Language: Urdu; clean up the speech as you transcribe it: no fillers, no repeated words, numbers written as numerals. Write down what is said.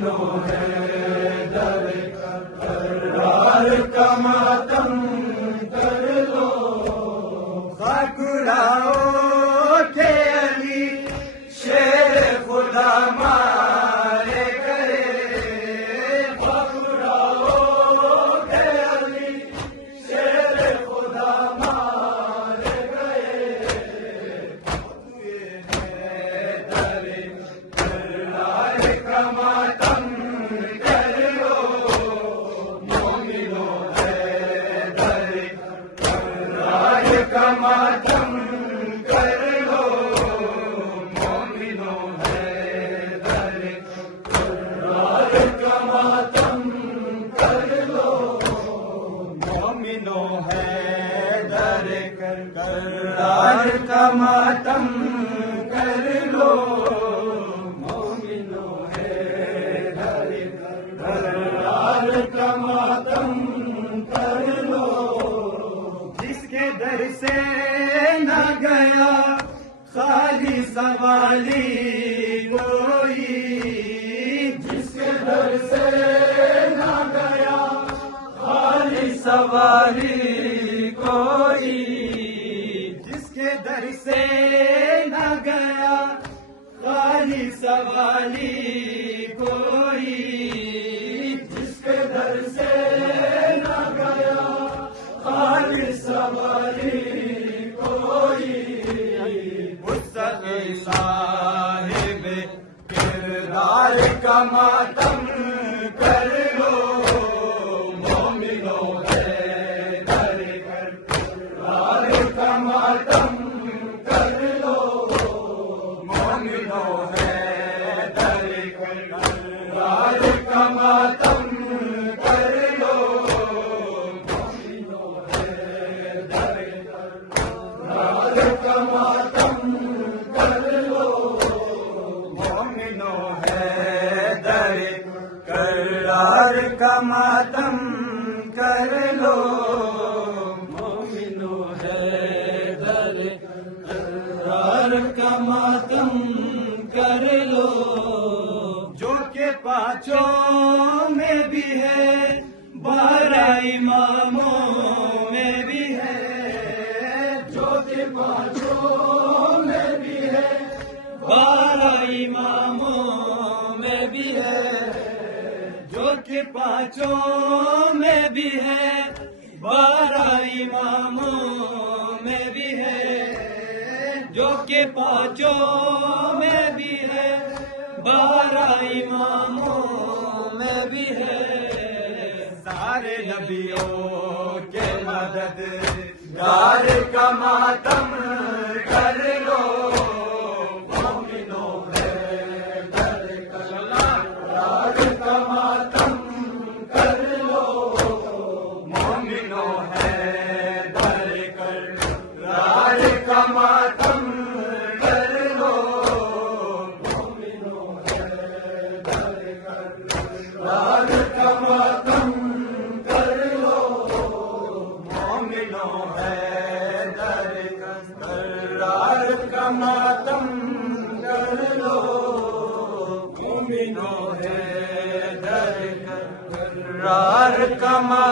مومنوں حیدر کرار کا ماتم کر لو، خاک اڑاؤ کہ علی شیر خدا مارے گئے، خاک اڑاؤ کہ علی شیر خدا مارے گئے، حیدر کرار کا ماتم کر لو، مومنوں حیدر کرار کا ماتم کر لو، مومنوں حیدر کرار کا ماتم کر لو، مومنوں حیدر کرار کا ماتم کر لو، مومنوں حیدر کرار کا ماتم کر لو، جس کے در سے نہ گیا خالی سوالی کوئی، جس کے در سے نہ گیا خالی سوالی کوئی، جس کے در سے نہ گیا خالی سوالی کوئی، جس کے در سے نہ گیا خالی سوالی کوئی، مستقی صاحب کردار کا ماتم کر لو، مومنوں حیدر کرار کا ماتم کر لو، مومنوں حیدر کرار کا ماتم کر لو، مومنوں حیدر کرار کا ماتم کر لو، مومنوں حیدر کرار کا ماتم کر لو، مومنوں حیدر کرار کا ماتم کر لو، جو کہ پانچوں میں بھی ہے، 12 اماموں میں بھی ہے، جو کہ پانچوں میں بھی ہے، 12 اماموں میں بھی ہے، جو کہ پانچوں میں بھی ہے، 12 اماموں میں بھی ہے، جو کہ پانچوں میں بھی ہے، 12 اماموں میں بھی ہے، سارے نبیوں کے مددگار کا ماتم کر لو، مومنوں حیدر کرار کا ماتم کر لو، مومنوں حیدر کرار کا ماتم کر لو، مومنوں حیدر کرار کا ماتم کر لو، مومنوں حیدر کرار کا ماتم کر لو، مومنوں حیدر کرار کا ماتم